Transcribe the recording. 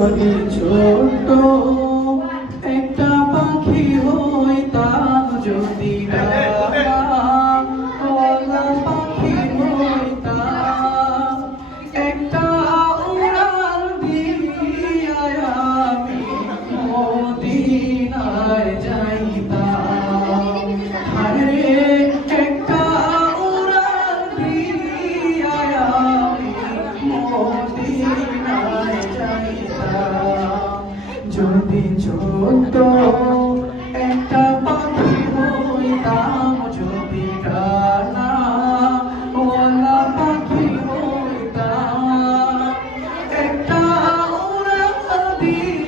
যদি ছোট্ট একটা পাখি হইতাম, যদি ডানা পাখি হইতাম, একটা উড়াল দিয়া আমি মদিনায় যাইতাম। আরে একটা উড়াল দিয়া আমি মদিনায় যাইতাম। যদি ছোট একটা পাখি হইতাম, যদি ডানা ওলা পাখি হইতাম, একটা উড়াল দিয়া